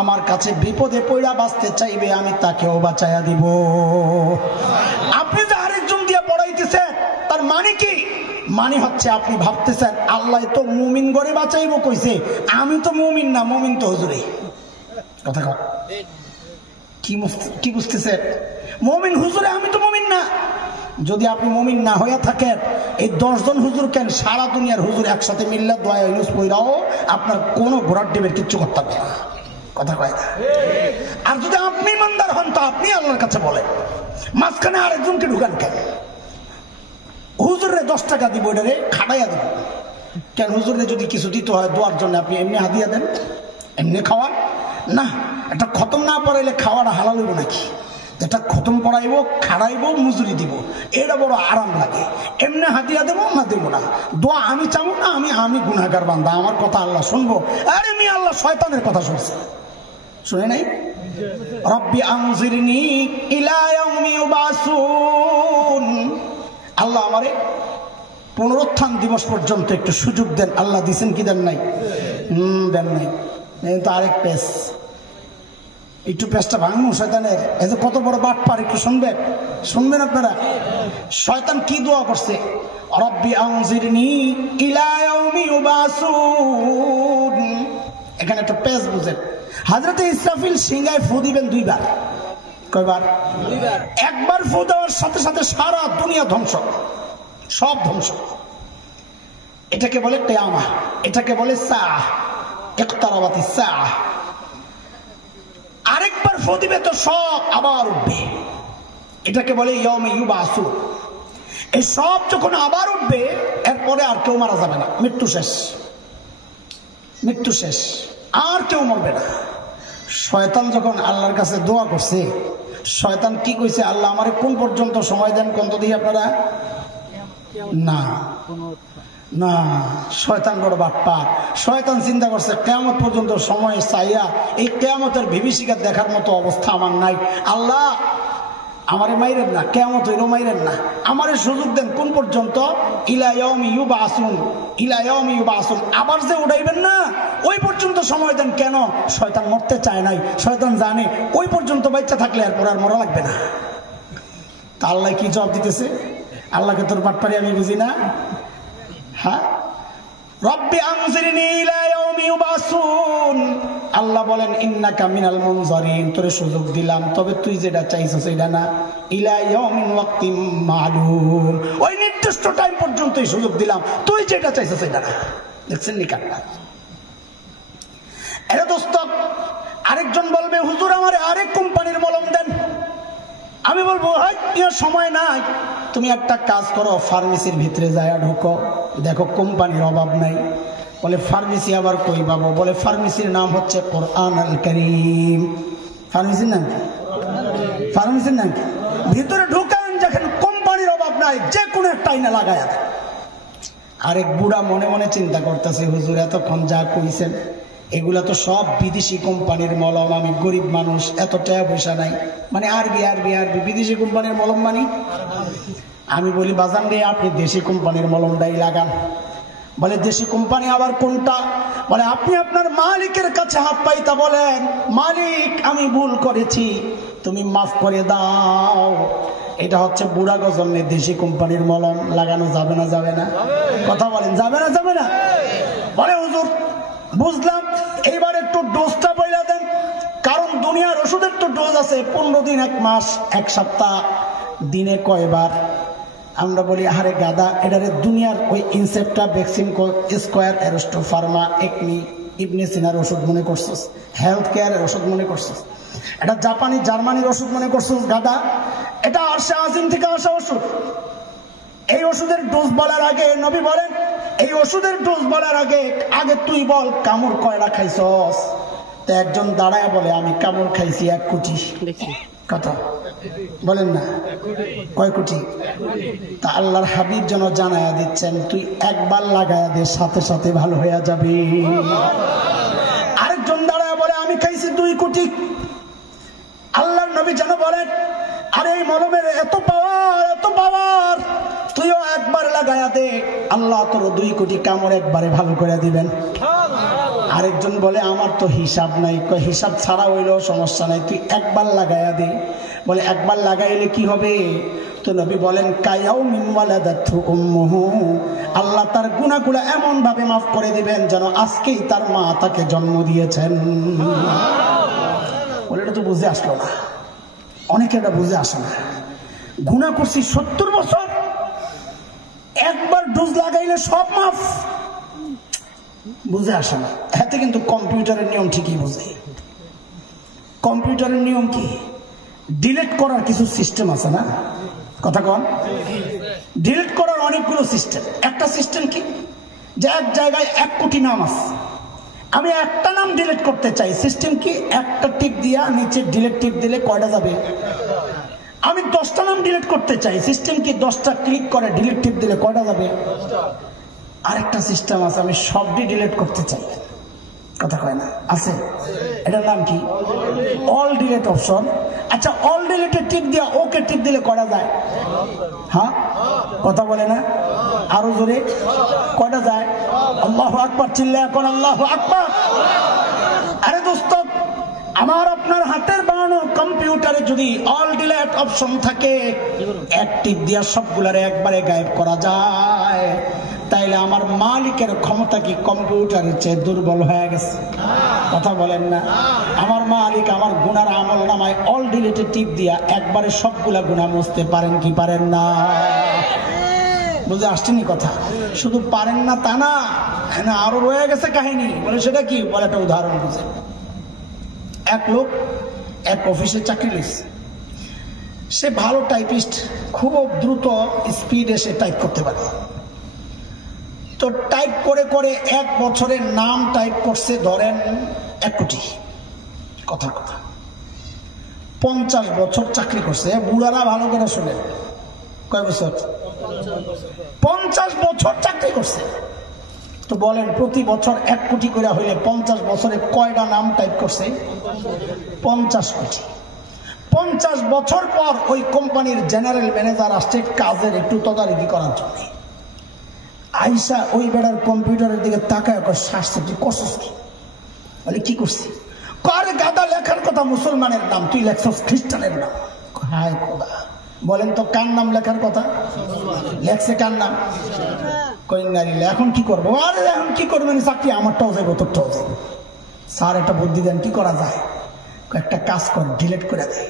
আমার কাছে বিপদে পড়া বাঁচতে চাইবে আমি তাকেও বাঁচায়া দিব। আপনি যে আরেকজন দিয়ে পড়াইতেছেন তার মানে কি? মানে হচ্ছে আপনি ভাবতেছেন আল্লাহ তো মুমিন করে বাঁচাইবো কইছে, আমি তো মুমিন না, মুমিন তো হুজুরে। কথা কর কি বুঝতেছেন? মুমিন হুজুরে, আমি তো মুমিন না। যদি আপনি মুমিন না হয়ে থাকেন এই 10 জন হুজুর কেন সারা দুনিয়ার হুজুর একসাথে মিললে দোয়া ইউনুস পইরাও আপনার কোনো ঘোড়ার ডিমের কিচ্ছু করতে হবে না। কথা কয় না? আর যদি আপনি ইমানদার হন তো আপনি আল্লাহর কাছে বলেন, মাঝখানে আরেকজনকে ঢুকান কেন? হুজুরে 10 টাকা দিব, এটারে খাটাইয়া দিব কেন? হুজুরে যদি কিছু দিতে হয় দোয়ার জন্য আপনি এমনি হাদিয়া দেন, এমনি খাওয়ান না। এটা খতম না পড়াইলে খাওয়াটা হালাল হইব নাকি? যেটা খতম পড়াইব, খাড়াইব, মজুরি দিব, এটা বড় আরাম লাগে। এমনি হাদিয়া দেবো না দেবো না, দোয়া আমি চাবো না, আমি গুনাহগার বান্দা, আমার কথা আল্লাহ শুনবো? আরে আমি আল্লাহ শয়তানের কথা শুনছি, শুনে নাই? রব্বি আনজিরনি ইলা ইয়াউমি ইউবাসুন, আল্লাহ আমারে পুনরুত্থান দিবস পর্যন্ত একটু সুযোগ দেন। আল্লাহ দিছেন কি দেন নাই? দেন নাই। তো আরেক পেস, একটু পেশটা ভাঙবো শয়তানের। এই যে কত বড় বাটপার, একটু শুনবেন আপনারা। শয়তান কি দোয়া করছে? রব্বি আনজিরনি ইলা ইয়াউমি ইউবাসুন। এখানে একটা পেশ বুঝেন। হযরত ইসরাফিল সিংহায় ফু দিবেন 2 বার। কয়বার? 2 বার। একবার ফু দেওয়ার সাথে সাথে সারা দুনিয়া ধ্বংস, সব ধ্বংস। এটাকে বলে কিয়ামা, এটাকে বলে সাআহ, ইকতারাবাতিস সাআহ। আরেকবার ফু দিবে তো সব আবার উঠবে, এটাকে বলে ইয়াউমে ইউবাসুন। এই সব যখন আবার উঠবে এরপরে আর কেউ মারা যাবে না, মৃত্যু শেষ, মৃত্যু শেষ, আর কেউ মরবে না। শয়তান যখন আল্লাহর কাছে দোয়া করছে, শয়তান কি কইছে? আল্লাহ আমারে কোন পর্যন্ত সময় দেন কোন তো দেখি আপনারা। না না, শয়তান বড় বাটপার। শয়তান চিন্তা করছে কিয়ামত পর্যন্ত সময় চাইয়া এই কিয়ামতের বিভীষিকা দেখার মতো অবস্থা আমার নাই। আল্লাহ আমারে মাইরেন না, কিয়ামত হইলো মাইরেন না, আমারে সুযোগ দেন কোন পর্যন্ত? ইলা ইয়াউমি ইউবাসুন, ইলা ইয়াউমি ইউবাসুন, আবার যে উঠাইবেন না ওই পর্যন্ত সময় দেন। কেন? শয়তান মরতে চায় নাই, শয়তান জানে ওই পর্যন্ত বাচ্চা থাকলে এরপর আর মরা লাগবে না। তা আল্লাহ কি জবাব দিতেছে? আল্লাহকে তোর বাটপারি আমি বুঝি না? হ্যাঁ, রব্বি আনজিরনি ইলা ইয়াউমি ইউবাসুন। আল্লাহ বলেন ইন্নাকা মিনাল মুনজারিন, তোরে সুযোগ দিলাম, তবে তুই যেটা চাইছিস সেটা না। ইলা ইয়াউমিন ওয়াক্তিম মালুম, ওই নির্দিষ্ট টাইম পর্যন্তই সুযোগ দিলাম, তুই যেটা চাইছিস সেটা না। দেখছেন নি কাটটা? এরে দোস্ত, আরেকজন বলবে হুজুর আমারে আরেক কোম্পানির মলম দেন। আমি বলবো সময় নাই, তুমি একটা কাজ করো, ফার্মেসির ভিতরে যায় ঢুকো, দেখো কোম্পানির অভাব নাই। বলে ফার্মেসি আবার কই পাবো? বলে ফার্মেসির নাম হচ্ছে কোরআন আল কারীম। ফার্মেসির নাম কি? ফার্মেসির নাম কি? ভিতরে ঢুকেন, দেখেন কোম্পানির অভাব নাই, যে কোনো একটা আইনা লাগায়। আরেক বুড়া মনে মনে চিন্তা করতেছে হুজুর এতক্ষণ যা কইছেন এগুলা তো সব বিদেশি কোম্পানির মলম, আমি গরিব মানুষ, এত টাকা পয়সা নাই। মানে আরবি আরবি আরবি, বিদেশি কোম্পানির মলম মানে? আমি বলি বাজান রে, আপনি দেশি কোম্পানির মলমটাই লাগান। বলে দেশি কোম্পানি আবার কোনটা? বলে আপনি আপনার মালিকের কাছে হাত পাইতা বলেন, মালিক আমি ভুল করেছি, তুমি মাফ করে দাও। এটা হচ্ছে বুড়া গজলের দেশি কোম্পানির মলম, লাগানো যাবে না? যাবে না? কথা বলেন, যাবে না? যাবে না? বলে হুজুর বুঝলাম, এইবার একটু ডোজটা বইলা দেন, কারণ দুনিয়ার ওষুধের তো ডোজ আছে 15 দিন, 1 মাস, 1 সপ্তাহ, দিনে কয়বার। আমরা বলি আরে গাদা, এটারে দুনিয়ার ওই ইনসেপ্টা ভ্যাকসিন স্কোয়ার অ্যারোস্টো ফার্মা একমি ইবনে সিনার ওষুধ মনে করছিস, হেলথ কেয়ারের ওষুধ মনে করছিস, এটা জাপানি জার্মানির ওষুধ মনে করছিস গাদা। এটা আরশে আজিম থেকে আসা ওষুধ। এই ওষুধের ডোজ বলার আগে নবী বলেন এই ওষুধের ডোজ বলার আগে আগে তুই বল কামড় কয়টা খাইছস? তো একজন দাঁড়ায় বলে আমি কামড় খাইছি 1 কোটি। কথা বলেন না, কয় কোটি? তা আল্লাহর হাবিব যেন জানায়া দিচ্ছেন তুই একবার লাগায়া দে, সাথে সাথে ভালো হয়ে যাবে। আরেকজন দাঁড়ায় বলে আমি খাইছি 2 কোটি। আল্লাহর নবী যেন বলেন আরে এই মলমের এত পাওয়ার, এত পাওয়ার, তুইও একবার লাগায়া দে, আল্লাহ তোর 2 কোটি কামড় একবারে ভালো করে দিবেন। আরেকজন বলে আমার তো হিসাব নাই। হিসাব ছাড়া হইলেও সমস্যা নাই, তুই একবার লাগায়া দে। বলে একবার লাগাইলে কি হবে? তো নবী বলেন কায়াউমিন ওয়ালাদাতহু উম্মুহু, আল্লাহ তার গুনাহগুলো এমন ভাবে মাফ করে দিবেন যেন আজকেই তার মা তাকে জন্ম দিয়েছেন। বলে এটা তো বুঝে আসলো না, অনেকে এটা বুঝে আসে না। গুনাহ করছি 70 বছর, একবার ডোজ লাগাইলে সব মাফ, বুঝে আসে না। এতে কিন্তু কম্পিউটারের নিয়ম ঠিকই বুঝে। কম্পিউটারের নিয়ম কি? ডিলিট করার কিছু সিস্টেম আছে না? কথা কন। ডিলিট করার অনেকগুলো সিস্টেম। একটা সিস্টেম কি, যে এক জায়গায় 1 কোটি নাম আছে, আমি একটা নাম ডিলিট করতে চাই, সিস্টেম কি একটা টিপ দিয়া নিচে ডিলিট টিপ দিলে কয়টা যাবে? আমি 10টা নাম ডিলিট করতে চাই, সিস্টেম কি 10টা ক্লিক করে ডিলিট টিপ দিলে কয়টা যাবে? আরেকটা সিস্টেম আছে আমি সবটি ডিলিট করতে চাই, কথা কয় না, আছে, এটার নাম কি? All delete option. আচ্ছা অল ডিলিটে টিপ দিয়া ওকে টিপ দিলে কয়টা যায়? হ্যাঁ কথা বলে না, আরো জোরে কয়টা যায়? আল্লাহু আকবার, চিল্লায়া কোন আল্লাহু আকবার। আরে দোস্ত, আমার আপনার হাতের বানানো কম্পিউটারে যদি অল ডিলিট অপশন থাকে, এক টিপ দিয়া সবগুলারে একবারে গায়েব করা যায়, তাইলে আমার মালিকের ক্ষমতা কি কম্পিউটারের চেয়ে দুর্বল হয়ে গেছে? কথা বলেন না। আমার মালিক আমার গুনার আমল নামায় অল ডিলিটে টিপ দিয়া একবারে সবগুলা গুনাহ মুছতে পারেন কি পারেন না? বুঝে আসছেনি কথা? শুধু পারেন না তা না, আরো রয়ে গেছে কাহিনী। বলে সেটা কি? বলে একটা উদাহরণ বুঝে। এক লোক এক অফিসে চাকরি নিয়েছে, সে ভালো টাইপিস্ট, খুব দ্রুত স্পিডে সে টাইপ করতে পারে। তো টাইপ করে করে 1 বছরের নাম টাইপ করছে ধরেন 1 কোটি। কথার কথা, 50 বছর চাকরি করছে। বুড়ারা ভালো করে শুনে, কয় বছর? 50 বছর চাকরি করছে। তো বলেন প্রতি বছর 1 কোটি করে হইলে 50 বছরে কয়টা নাম টাইপ করছে? 50 কোটি। 50 বছর পর ওই কোম্পানির জেনারেল ম্যানেজার আসছে কাজের একটু তদারকি করার জন্য। আইসা ওই বেড়ার কম্পিউটারের দিকে তাকায়, শ্বাস তুই করছিস কি? বলে কি করছি? আরে গাদা, লেখার কথা মুসলমানের নাম, তুই লেখছস খ্রিস্টানের নাম। হায় খোদা, বলেন তো কার নাম লেখার কথা? লেখছে কার নাম? এখন কি করবো? আরে এখন কি করবেন? চাকরি আমারটাও যাবো, তোরটাও যাবো। স্যার একটা বুদ্ধি দেন, কি করা যায়? একটা কাজ কর, ডিলিট করে দেয়।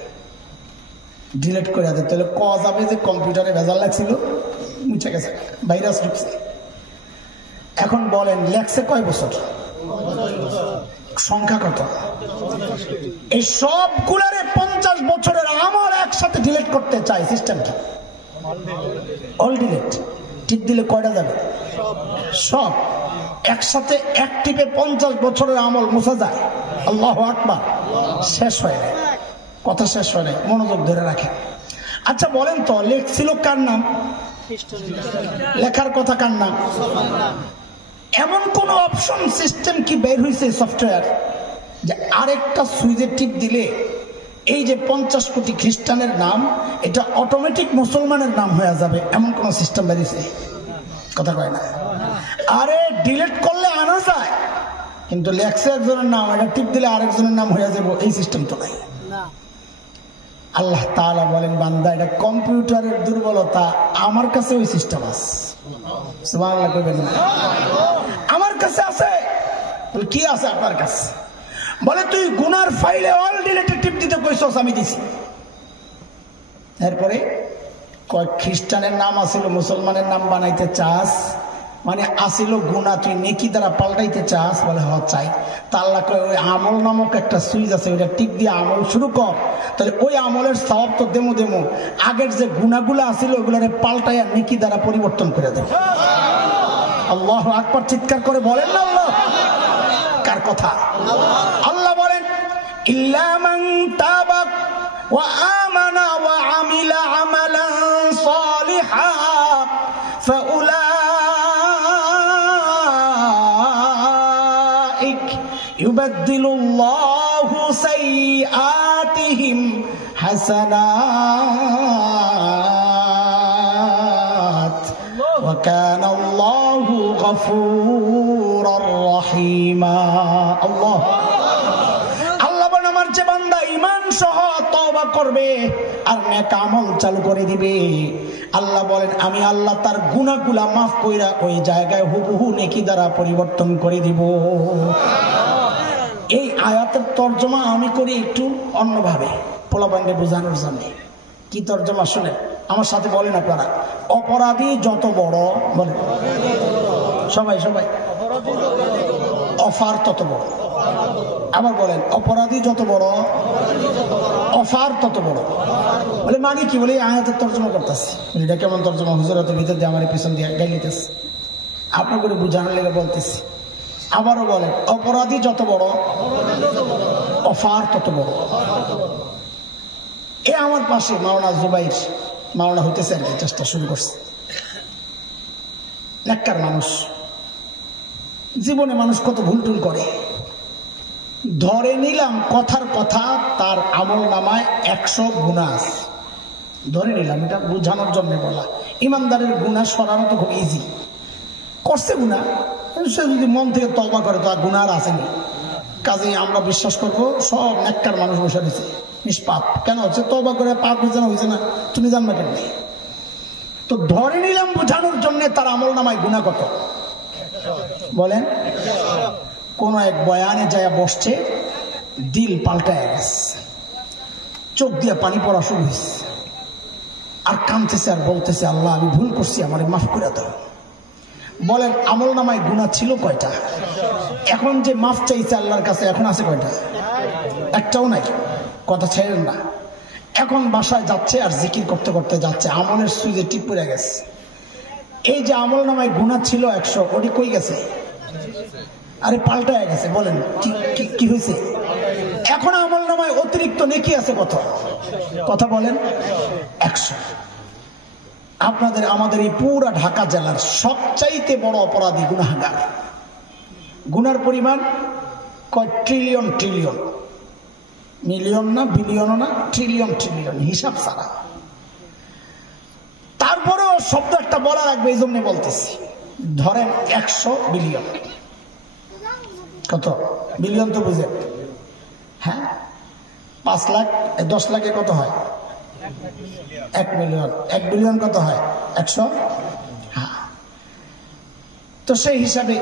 ডিলিট করে দেয়, তাহলে ক যাবে যে কম্পিউটারে ভেজাল লাগছিল, মুছে গেছে, ভাইরাস ঢুকছে। এখন বলেন লেখছে কয় বছর? সংখ্যা কত? এই সবগুলারে 50 বছরের আমল একসাথে ডিলিট করতে চাই, সিস্টেম কি? অল ডিলিট টিপ দিলে কয়টা যাবে? সব একসাথে এক টিপে 50 বছরের আমল মুছা যায়। আল্লাহু আকবার। শেষ হয় না, কথা শেষ হয় না, মনোযোগ ধরে রাখেন। আচ্ছা বলেন তো লেখছিল কার নাম? লেখার কথা কার নাম? এমন কোন অপশন সিস্টেম কি বের হয়েছে সফটওয়্যার যে আরেকটা সুইচে টিপ দিলে এই যে 50 কোটি খ্রিস্টানের নাম এটা অটোমেটিক মুসলমানের নাম হয়ে যাবে? এমন কোন সিস্টেম বের হয়েছে? কথা কয় না। আরে ডিলিট করলে আনা যায়, কিন্তু লেখছে একজনের নাম, এটা টিপ দিলে আরেকজনের নাম হয়ে যাবে, এই সিস্টেম তো নাই। আল্লাহ তাআলা বলেন বান্দা এটা কম্পিউটারের দুর্বলতা, আমার কাছে ওই সিস্টেম আছে। সুবহানাল্লাহ কইবেন না? আমার কাছে আছে। বলে কি আছে আপনার কাছে? বলে তুই গুনার ফাইলে অল ডিলিট টিপ দিতে কইছস, আমি দিছি। এরপরে কয় খ্রিস্টানের নাম আসিল মুসলমানের নাম বানাইতে চাস? মানে আসিল গুনাহ তুই নেকি দ্বারা পাল্টাইতে চাস? বলে হ চাই। তা আল্লাহ কয় ওই আমল নামক একটা সুইচ আছে, ওইটা টিপ দিয়ে আমল শুরু কর, তাহলে ওই আমলের সওয়াব তো দেমো দেমো, আগের যে গুনাহগুলো আসিল ওগুলোরে পাল্টাইয়া নেকি দ্বারা পরিবর্তন করে দেব। আল্লাহু আকবার চিৎকার করে বলেন না আল্লাহ। কার কথা? আল্লাহ বলেন ইল্লা মান তাবা ওয়া আমানা ওয়া আমিলা আমালান সালিহান ফাউলাইক ইউবাদদিলুল্লাহু সাইয়্যাতিহিম হাসানাত ওয়া কানা আল্লাহু গফুরুর রহিমা। আল্লাহ যে বান্দা ঈমান সহ তওবা করবে আর নেক আমল চালু করে দিবে, আল্লাহ বলেন আমি আল্লাহ তার গুনাহগুলা মাফ কইরা ওই জায়গায় হুবহু নেকি দ্বারা পরিবর্তন করে দিব। এই আয়াতের তরজমা আমি করি একটু অন্যভাবে পোলাপানকে বোঝানোর জন্য। কি তরজমা শুনে আমার সাথে বলেন আপনারা। অপরাধী যত বড়, বলেন সবাই সবাই, অফার তত বড়। আবার বলেন অপরাধী যত বড়, অফার তত বড়। বলে মানে কি? বলে আয়াতের তর্জমা করতেছি। এটা কেমন তর্জমা? হুজুরাতের ভিতর দিয়ে আমার পিছন দিয়ে গাইলিতেছে, আপনার করে বুঝানোর লেগে বলতেছি। আবারও বলেন অপরাধী যত বড়, অফার তত বড়। এ আমার পাশে মাওলানা জুবাইর, মাওলানা হইতেছে আর কি, চেষ্টা শুরু করছে। নেককার মানুষ, জীবনে মানুষ কত ভুল টুল করে। ধরে নিলাম কথার কথা তার আমল নামায় 100 গুনাহ আছে, ধরে নিলাম, এটা বোঝানোর জন্য বলা। ইমানদারের গুনাহ সরানো তো খুব ইজি। করছে গুনাহ, সে যদি মন থেকে তওবা করে তো আর গুনাহ আর আসেনি। কাজেই আমরা বিশ্বাস করবো সব নেককার মানুষ বসে দিচ্ছে নিষ্পাপ। কেন হচ্ছে? তওবা করে পাপ হয়েছে না, তুমি জানবা কেন? তো ধরে নিলাম বোঝানোর জন্য তার আমল নামায় গুনাহ কত বলেন। কোন এক বয়ানে যায় বসছে, দিল পাল্টায় গেছে, চোখ দিয়ে পানি পড়া শুরু হয়েছে, আর কাঁদতেছে আর বলতেছে আল্লাহ আমি ভুল করছি, আমারে মাফ করে দাও। বলেন আমল নামায় গুনাহ ছিল কয়টা? এখন যে মাফ চাইছে আল্লাহর কাছে, এখন আছে কয়টা? একটাও নাই। কথা ছেড়েন না। এখন বাসায় যাচ্ছে আর জিকির করতে করতে যাচ্ছে, আমলের সুইচে টিপ পড়ে গেছে। এই যে আমল নামায় গুনাহ ছিল 100, ওটি কই গেছে? আরে পাল্টায় গেছে। বলেন কি হয়েছে? এখন আমল নামায় অতিরিক্ত নেকি আছে কত? কথা বলেন 100। আপনাদের আমাদের এই পুরা ঢাকা জেলার সবচাইতে বড় অপরাধী গুনাহগার। গুনার পরিমাণ কয় ট্রিলিয়ন ট্রিলিয়ন, মিলিয়ন না, বিলিয়ন না, ট্রিলিয়ন ট্রিলিয়ন, হিসাব ছাড়া। তারপরেও শব্দ একটা বলা লাগবে, এই জন্য বলতেছি। ধরেন 100 বিলিয়ন। কত বিলিয়ন তো বুঝে? হ্যাঁ, 5 লাখ 10 লাখে কত হয়? 1 মিলিয়ন। 1 বিলিয়ন কত হয়? 100। হ্যাঁ, তো সেই হিসাবে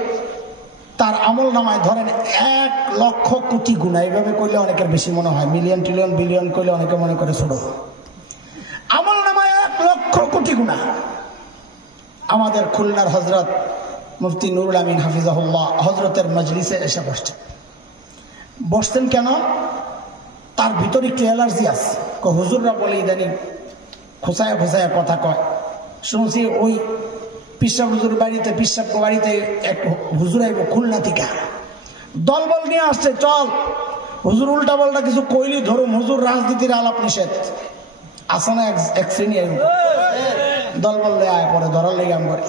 তার আমল নামায় ধরেন 1 লক্ষ কোটি গুনাহ। এইভাবে করলে অনেকের বেশি মনে হয়, মিলিয়ন ট্রিলিয়ন বিলিয়ন করলে অনেকে মনে করে ছোট। আমল নামায় 1 লক্ষ কোটি গুনাহ। আমাদের খুলনার হযরত মুফতি নুরুল আমিন হাফিজাহুল্লাহ হযরতের মজলিসে এসে বসতেন। কেন? তার ভিতরে একটু অ্যালার্জি আছে। হুজুররা বলে ইদানিং খোঁচায় খোঁচায় কথা কয়। শুনছি ওই পিসাব হুজুর বাড়িতে, পিসাব বাড়িতে এক হুজুর আইব খুলনা থেকে, দলবল নিয়ে আসছে, চল হুজুর উল্টা পাল্টা কিছু কইলি ধরুন, হুজুর রাজনীতির আলাপ নিষেধ আসে না। এক শ্রেণী আইব দলবল আয় পরে ধরার লেগে আম করে।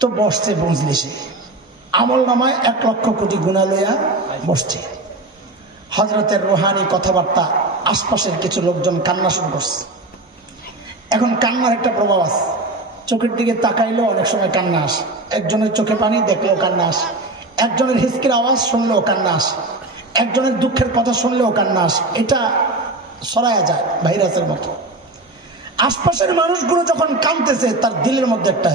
তো বসছে মজলিসে, আমল নামায় 1 লক্ষ কোটি গুনাহ লইয়া বসছে। হযরতের রুহানি কথাবার্তা, আশপাশের কিছু লোকজন কান্না শুরু করছে। এখন কান্নার একটা প্রভাব আছে, চোখের দিকে তাকাইলেও অনেক সময় কান্না আসে। একজনের চোখে পানি দেখলেও কান্না আসে, একজনের হিসকির আওয়াজ শুনলেও কান্না আসে, একজনের দুঃখের কথা শুনলেও কান্না আসে। এটা ছড়ায়া যায় ভাইরাসের মতো। আশপাশের মানুষগুলো যখন কাঁদতেছে, তার দিলের মধ্যে একটা